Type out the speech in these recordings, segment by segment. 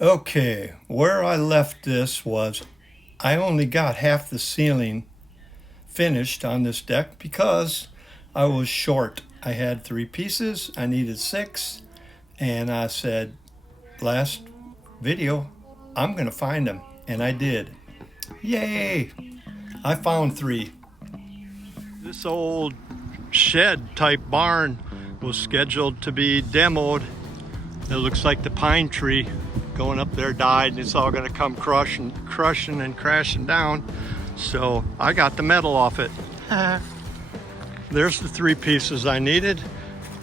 Okay, where I left this was I only got half the ceiling finished on this deck because I was short. I had 3 pieces, I needed 6, and I said, last video, I'm gonna find them, and I did. Yay! I found 3. This old shed type barn was scheduled to be demoed. It looks like the pine tree going up there died, and it's all going to come crushing and crashing down. So I got the metal off it. There's the 3 pieces I needed.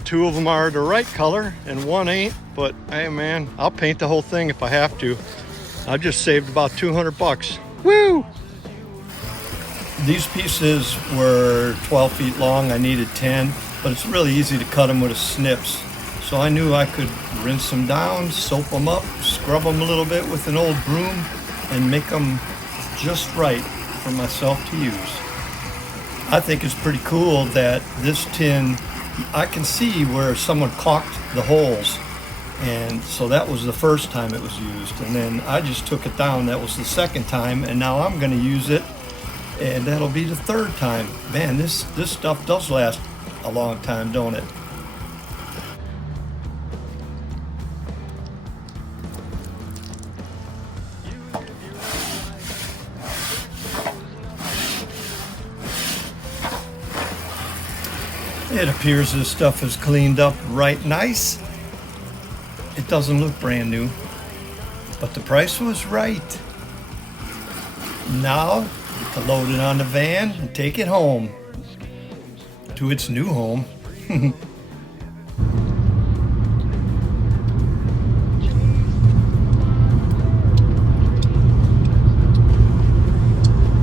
2 of them are the right color and 1 ain't, but hey man, I'll paint the whole thing if I have to. I just saved about 200 bucks. Woo! These pieces were 12 feet long. I needed 10, but it's really easy to cut them with a snips. So I knew I could rinse them down, soap them up, scrub them a little bit with an old broom, and make them just right for myself to use. I think it's pretty cool that this tin, I can see where someone caulked the holes. And so that was the first time it was used. And then I just took it down. That was the second time. And now I'm going to use it. And that'll be the 3rd time. Man, this stuff does last a long time, don't it? It appears this stuff is cleaned up right nice. It doesn't look brand new, but the price was right. Now, to load it on the van and take it home to its new home.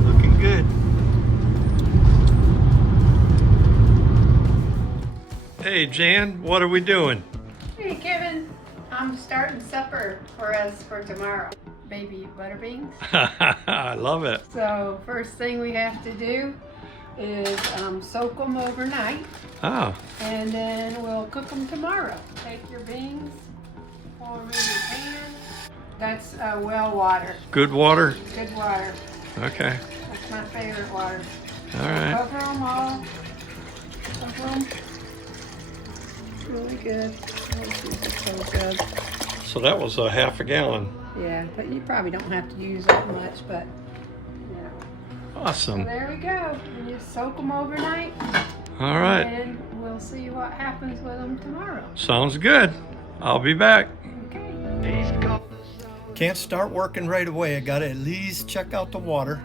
Looking good. Hey Jan, what are we doing? Hey Kevin, I'm starting supper for us for tomorrow. Baby butter beans. I love it. So first thing we have to do is soak them overnight. Oh. And then we'll cook them tomorrow. Take your beans, pour them in your pan. That's well water. Good water? Good water. Okay. That's my favorite water. All right. Cover them all. Cover them. Really good. Oh, this is so good. So that was a half a gallon. Yeah, but you probably don't have to use that much, but yeah. Awesome. So there we go. And you soak them overnight. All right. And we'll see what happens with them tomorrow. Sounds good. I'll be back. Okay. Can't start working right away. I gotta at least check out the water.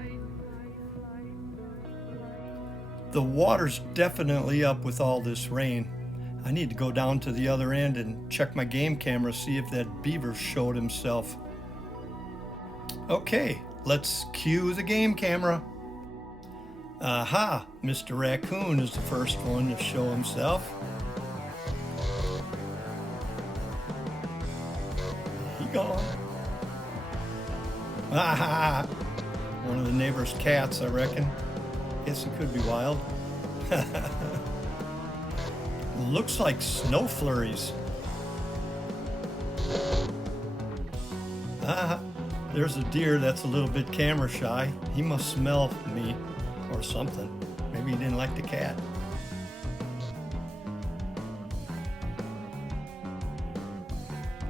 The water's definitely up with all this rain. I need to go down to the other end and check my game camera, see if that beaver showed himself. Okay, let's cue the game camera. Aha, Mr. Raccoon is the first one to show himself. He gone. Aha, one of the neighbor's cats, I reckon. Guess he could be wild. Looks like snow flurries. Ah, there's a deer that's a little bit camera shy. He must smell me or something. Maybe he didn't like the cat.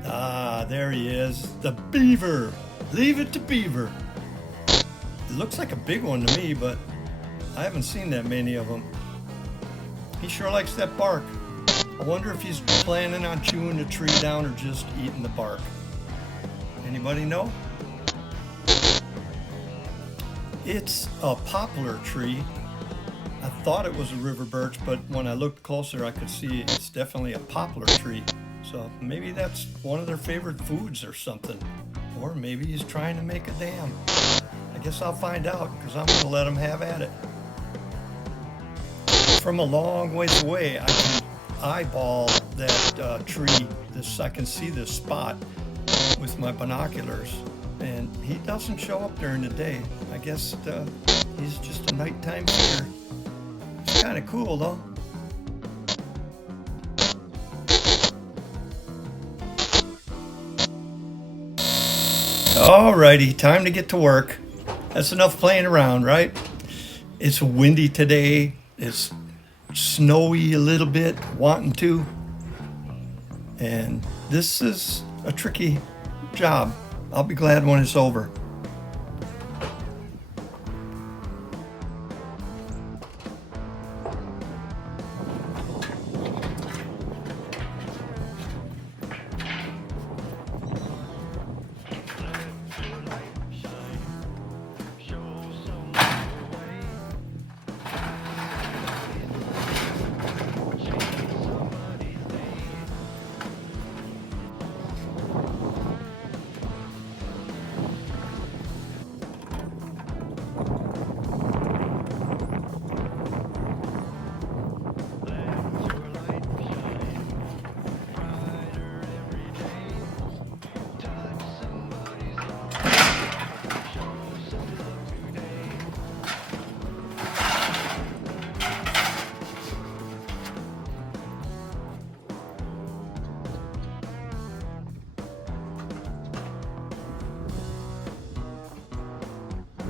Ah, there he is. The beaver. Leave it to Beaver. It looks like a big one to me, but I haven't seen that many of them. He sure likes that bark. I wonder if he's planning on chewing the tree down or just eating the bark. Anybody know? It's a poplar tree. I thought it was a river birch, but when I looked closer, I could see it's definitely a poplar tree. So maybe that's one of their favorite foods or something. Or maybe he's trying to make a dam. I guess I'll find out, because I'm going to let him have at it. From a long ways away, I can eyeball that tree. I can see this spot with my binoculars. And he doesn't show up during the day. I guess he's just a nighttime feeder. It's kind of cool, though. Alrighty, time to get to work. That's enough playing around, right? It's windy today. It's snowy a little bit, wanting to. And this is a tricky job. I'll be glad when it's over.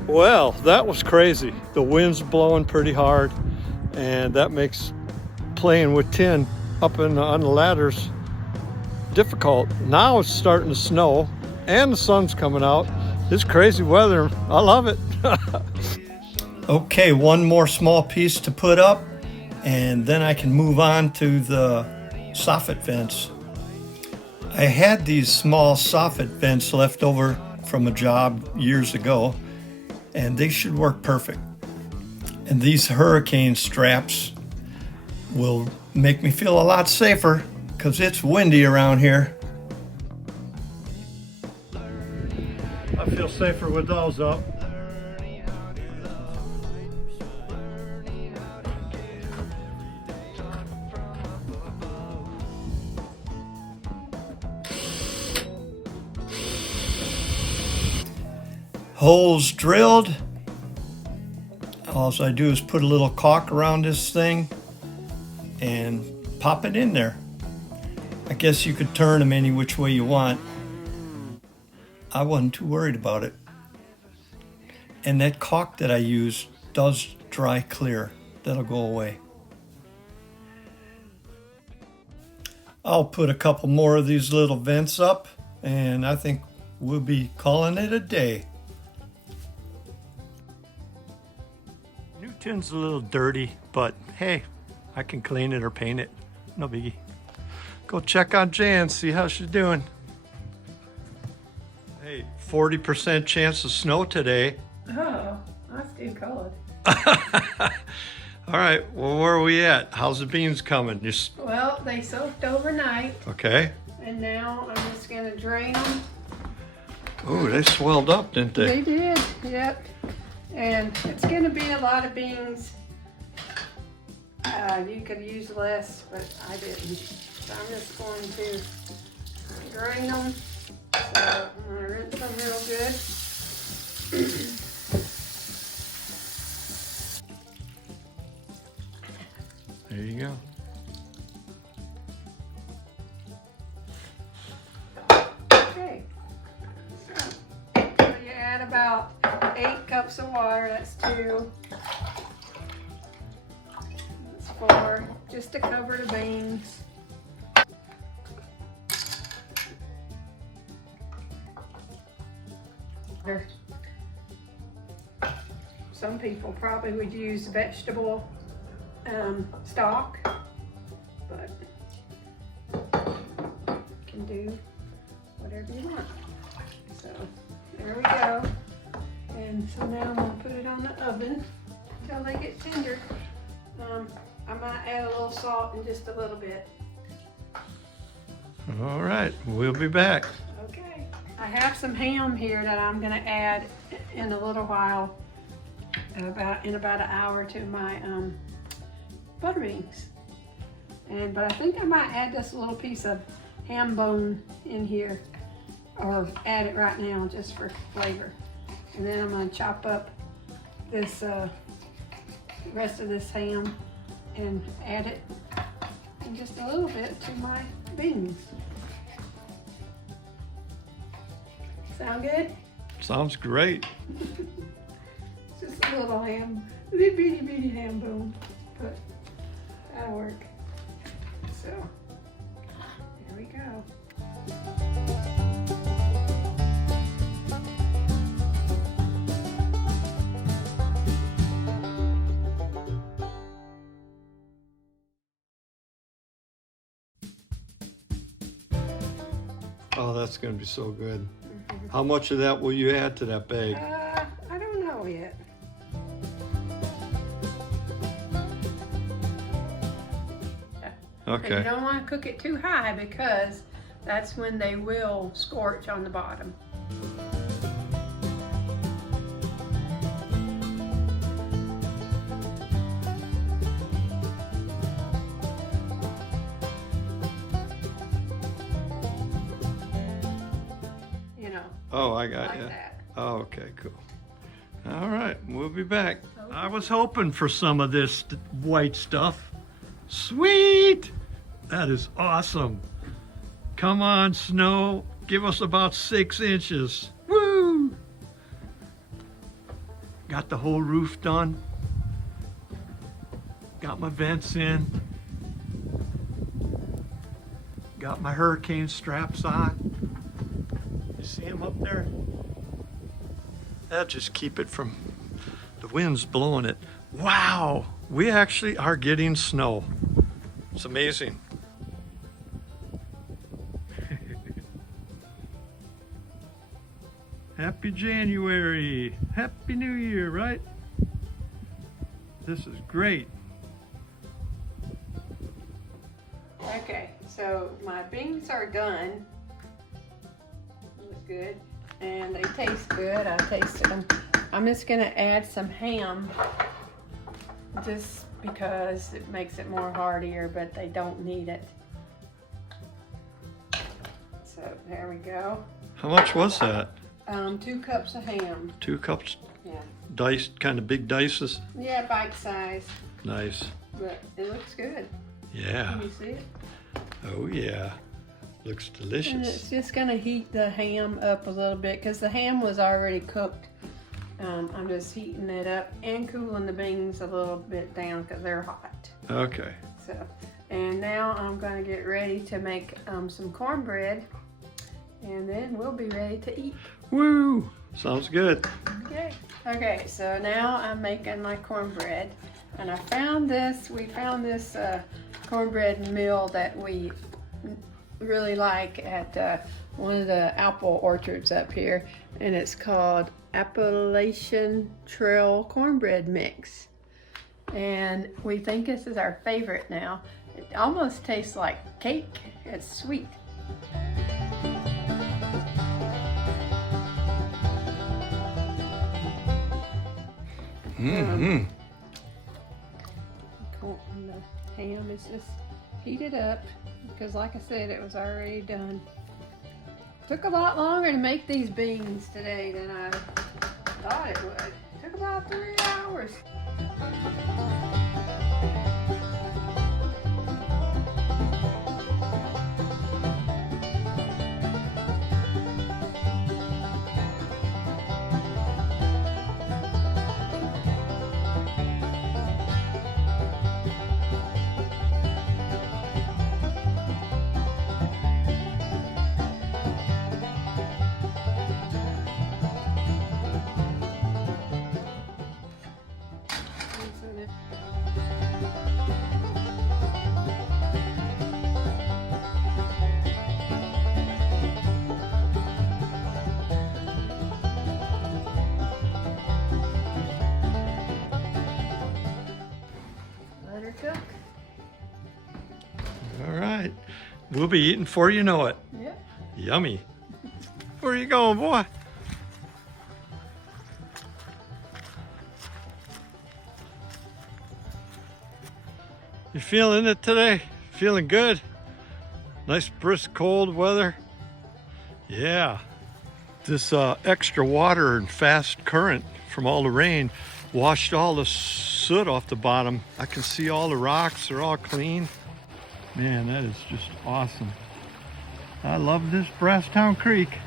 Well, that was crazy. The wind's blowing pretty hard, and that makes playing with tin up on the ladders difficult. Now it's starting to snow, and the sun's coming out. It's crazy weather. I love it. Okay, one more small piece to put up, and then I can move on to the soffit vents. I had these small soffit vents left over from a job years ago, and they should work perfect. And these hurricane straps will make me feel a lot safer because it's windy around here. I feel safer with those up. Holes drilled. All I do is put a little caulk around this thing and pop it in there. I guess you could turn them any which way you want. I wasn't too worried about it. And that caulk that I use does dry clear. That'll go away. I'll put a couple more of these little vents up, and I think we'll be calling it a day. New tin's a little dirty, but hey, I can clean it or paint it. No biggie. Go check on Jan, see how she's doing. Hey, 40% chance of snow today. Oh, that's too cold. All right, well, where are we at? How's the beans coming? Well, they soaked overnight, Okay. and now I'm just gonna drain them. Oh, they swelled up, didn't they? They did, yep. And it's gonna be a lot of beans. You could use less, but I didn't. So I'm just going to drain them. So I'm gonna rinse them real good. There you go. Okay. So you add about 8 cups of water. That's 2. That's 4. Just to cover the beans. Some people probably would use vegetable stock, but you can do whatever you want. So there we go. And so now I'm gonna put it on the oven until they get tender. I might add a little salt in just a little bit. All right, we'll be back. Okay. I have some ham here that I'm gonna add in a little while, in about an hour to my butter beans. But I think I might add this little piece of ham bone in here, or add it right now just for flavor. And then I'm gonna chop up this rest of this ham and add it in just a little bit to my beans. Sound good? Sounds great. It's just a little ham, itty bitty ham bone, but that'll work. So, here we go. Oh, that's gonna be so good. How much of that will you add to that bag? I don't know yet. And you Okay. don't want to cook it too high because that's when they will scorch on the bottom. You know, Oh, I got like you. that. Oh, okay, cool. All right, we'll be back. I was hoping for some of this white stuff. Sweet! That is awesome. Come on, snow. Give us about 6 inches. Woo! Got the whole roof done. Got my vents in. Got my hurricane straps on. You see them up there? That'll just keep it from the winds blowing it. Wow, we actually are getting snow. It's amazing. Happy January. Happy New Year, right? This is great. Okay, so my beans are done. Look good. And they taste good. I tasted them. I'm just gonna add some ham just because it makes it more heartier, but they don't need it. So there we go. How much was that? 2 cups of ham. 2 cups Yeah. diced, kind of big dices. Yeah, bite size, Nice. but it looks good. Yeah. Can you see it? Oh yeah. Looks And delicious. it's just gonna heat the ham up a little bit because the ham was already cooked. I'm just heating it up and cooling the beans a little bit down because they're hot. Okay. So, and now I'm gonna get ready to make some cornbread, and then we'll be ready to eat. Woo! Sounds good. Okay. Okay. So now I'm making my cornbread, and I found this. We found this cornbread mill that we really like at one of the apple orchards up here, and it's called Appalachian Trail Cornbread Mix, and we think this is our favorite now. It almost tastes like cake. It's sweet. Mm-hmm. Cool. And the ham is just heated up because, like I said, it was already done. Took a lot longer to make these beans today than I thought it would. Took about 3 hours. Let her cook. All right. We'll be eating before you know it. Yep. Yummy. Where are you going, boy? You feeling it today? Feeling good? Nice brisk cold weather? Yeah. This extra water and fast current from all the rain washed all the soot off the bottom. I can see all the rocks, they're all clean. Man, that is just awesome. I love this Brasstown Creek.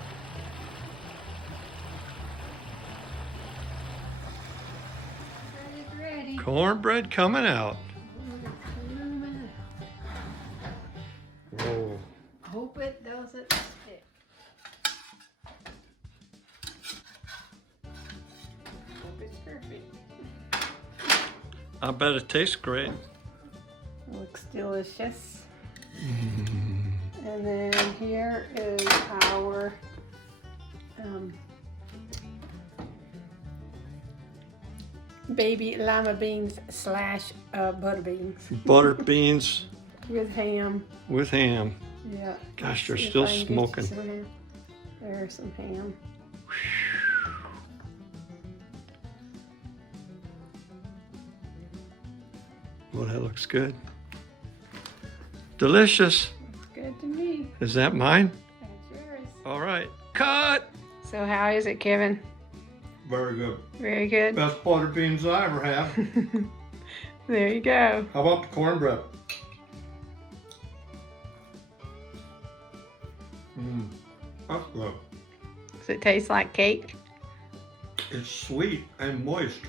Cornbread coming out. Whoa. Hope it doesn't stick. Hope it's perfect. I bet it tastes great. Looks delicious. And then here is our baby lima beans slash butter beans. Butter beans With ham. with ham. Yeah. Gosh, they're See if still I can get you smoking. some ham. There's some ham. Well, that looks good. Delicious. Good to me. Is that mine? That's yours. All right. Cut. So how is it, Kevin? Very good. Very good. Best butter beans I ever had. There you go. How about the cornbread? That's good. Does it taste like cake? It's sweet and moist.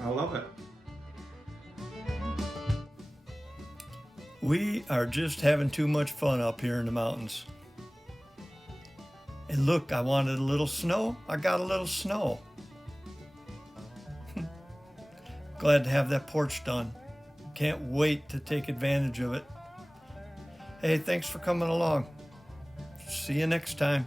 I love it. We are just having too much fun up here in the mountains. And look, I wanted a little snow. I got a little snow. Glad to have that porch done. Can't wait to take advantage of it. Hey, thanks for coming along. See you next time.